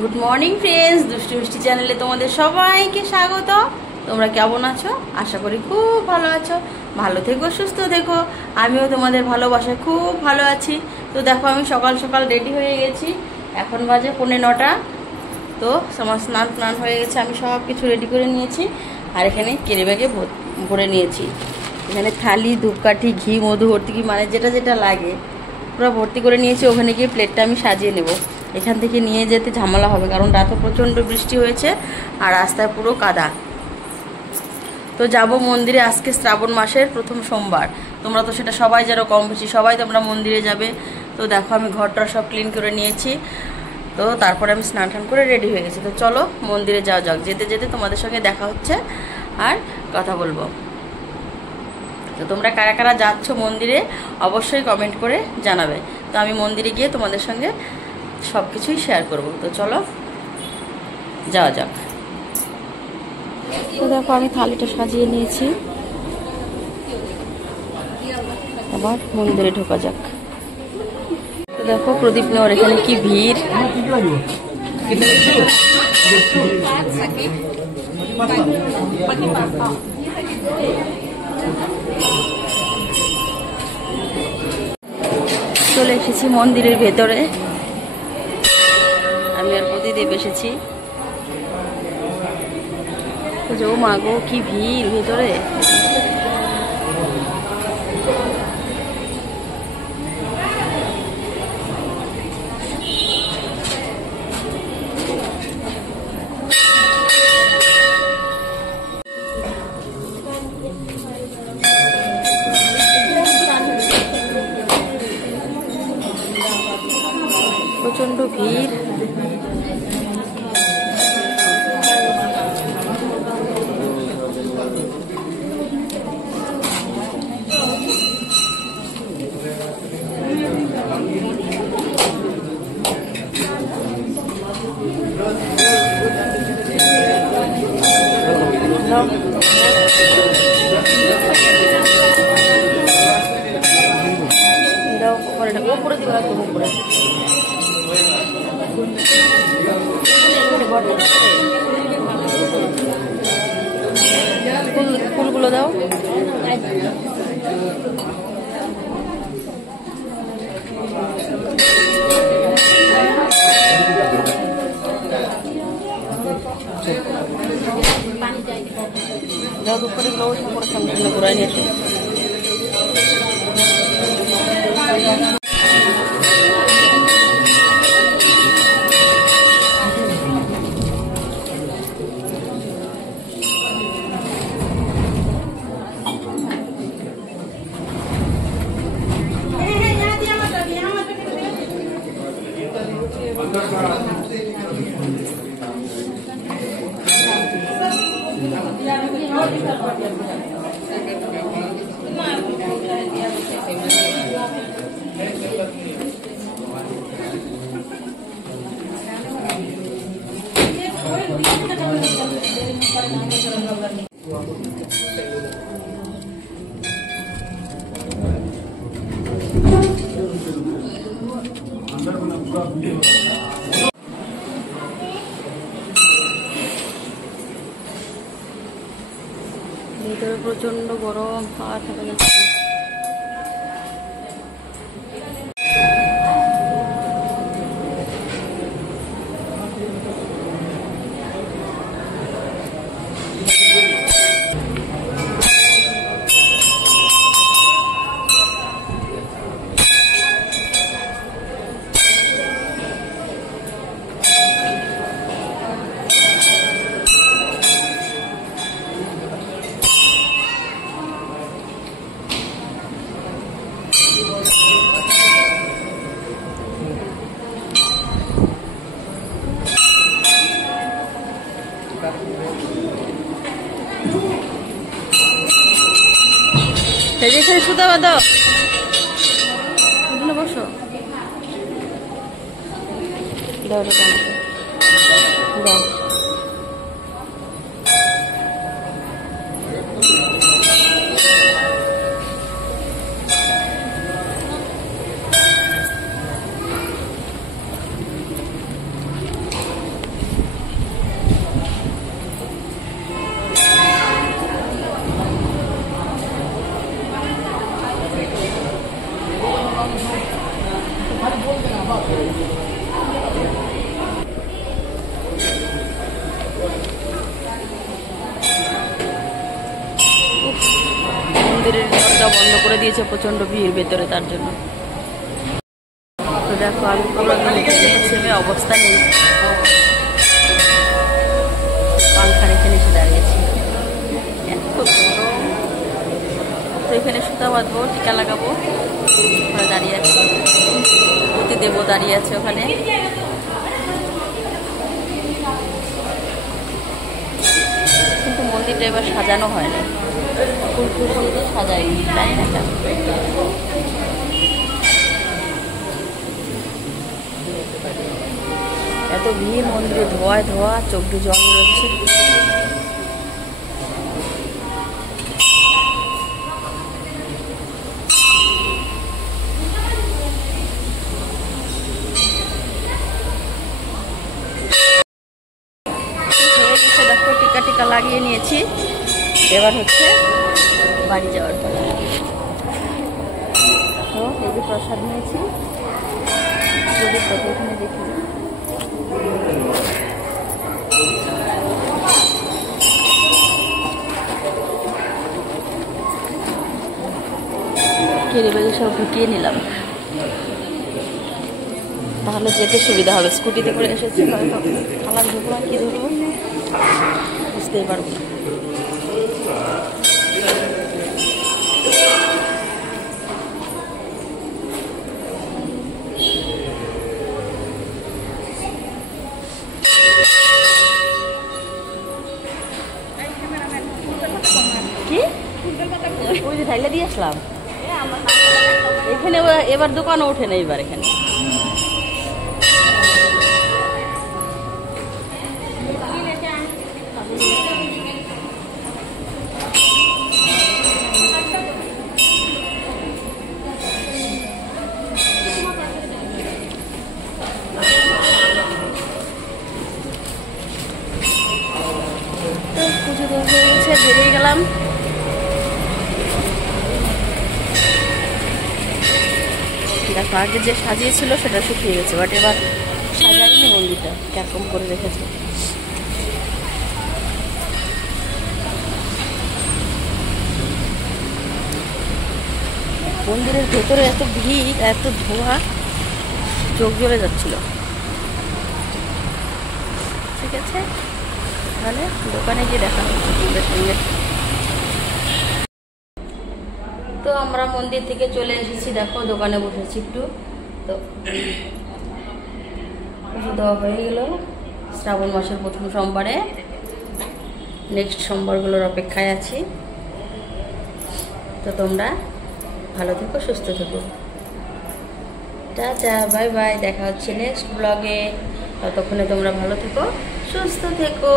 Good morning friends, দুষ্টু মিষ্টি চ্যানেলে তোমাদের সবাইকে স্বাগত। তোমরা কেমন আছো? আশা করি খুব ভালো আছো। ভালো থেকো, সুস্থ থেকো। আমিও তোমাদের ভালোবাসায় খুব ভালো আছি। তো দেখো, আমি সকাল সকাল রেডি হয়ে গেছি। এখন বাজে 9:45। তো আমার স্নান হয়ে গেছে, আমি সব কিছু রেডি করে নিয়েছি। আর এখানে কেরি ব্যাগে ভরে নিয়েছি। এখানে থালি, ধূপকাঠি, ঘি, মধু ভর্তি, মানে যেটা যেটা লাগে পুরো ভর্তি করে নিয়েছি। ওখানে গিয়ে প্লেটটা আমি সাজিয়ে নেব। এখান থেকে নিয়ে যেতে ঝামেলা হবে, কারণ রাতে প্রচণ্ড বৃষ্টি হয়েছে আর রাস্তায় পুরো কাদা। তো যাব মন্দিরে, আজকে শ্রাবণ মাসের প্রথম সোমবার। তোমরা তো সেটা সবাই যারা কম বেশি সবাই তোমরা মন্দিরে যাবে। তো দেখো, আমি ঘরটা সব ক্লিন করে নিয়েছি। তো তারপরে আমি স্নান টান করে রেডি হয়ে গেছি। তো চলো মন্দিরে যাওয়া যাক। যেতে যেতে তোমাদের সঙ্গে দেখা হচ্ছে আর কথা বলবো। তো তোমরা কারা কারা যাচ্ছ মন্দিরে অবশ্যই কমেন্ট করে জানাবে। তো আমি মন্দিরে গিয়ে তোমাদের সঙ্গে সব কিছুই শেয়ার করব। তো চলো যাওয়া যাক। তো দেখো, আমি থালিটা সাজিয়ে নিয়েছি। আবার মন্দিরে ঢোকা যাক। তো দেখো, প্রদীপ নেওয়ার এখানে কি ভিড়। চলে এসেছি মন্দিরের ভেতরে। আমি আর প্রদীপ এসেছি। ও মা গো, কি ভিড় ভেতরে। প্রচন্ড ভিড়। উপরে দিবা, উপরে ফুলগুলো দাও। যাও উপরে সামনে ঘুরাই নিয়ে এসো। ভিতরে প্রচন্ড গরম, হাওয়া থাকা যাচ্ছে। সুতা বাঁধো, বসো। দাও দাও। বন্ধ করে দিয়েছে, প্রচণ্ড ভিড় ভেতরে, তার জন্য। তো দেখো আমি সেমে অবস্থা নেই, পাংখা রেখে এসে দাঁড়িয়েছি। এত গরম। তো এখানে সুতা বাঁধবো, টিকা লাগাবো, ওখানে দাঁড়িয়ে আছি। প্রতি দেবো দাঁড়িয়ে আছে ওখানে। কিন্তু মন্দিরটা এবার সাজানো হয়নি, ফুল ফুল দিয়ে সাজায়নি, তাই না? এত ভিড় মন্দিরে, ধোয়ায় ধোয়া, চোখ দিয়ে জল বেরোচ্ছে। দেখো টিকা টিকা লাগিয়ে নিয়েছি, এবার হচ্ছে বাড়ি যাওয়ার পরে। তো এই যে প্রসাদ নিয়েছি, এখানে দেখি কেড়ে বেজে সব ঢুকিয়ে নিলাম, তাহলে যেতে সুবিধা হবে। স্কুটিতে করে এসেছি, হয়তো থালা ঢুকলাম, কি ধরবো বুঝতেই পারবো না। কি ওই যে ঢাইলে দিয়ে আসলাম এখানে, এবার দোকানও ওঠে না এবার এখানে। পুজো দেওয়া হয়ে গেছে, বেরিয়ে গেলাম। দেখো আগে যে সাজিয়েছিল সেটা শুকিয়ে গেছে, বাট এবার সাজাইনি মন্দিরটা, কিরকম করে রেখেছে। মন্দিরের ভেতরে এত ভিড়, এত ধোঁয়া, চোখ জ্বলে যাচ্ছিল। ঠিক আছে, তাহলে দোকানে গিয়ে দেখা হচ্ছে তোমাদের সঙ্গে। তো আমরা মন্দির থেকে চলে এসেছি, দেখো দোকানে বসেছি একটু। তো পুজো দেওয়া হয়ে গেল শ্রাবণ মাসের প্রথম সোমবারে, নেক্সট সোমবারগুলোর অপেক্ষায় আছি। তো তোমরা ভালো থেকো, সুস্থ থেকো, টাটা, বাই বাই, দেখা হচ্ছে নেক্সট ব্লগে। ততক্ষণে তোমরা ভালো থেকো, সুস্থ থেকো।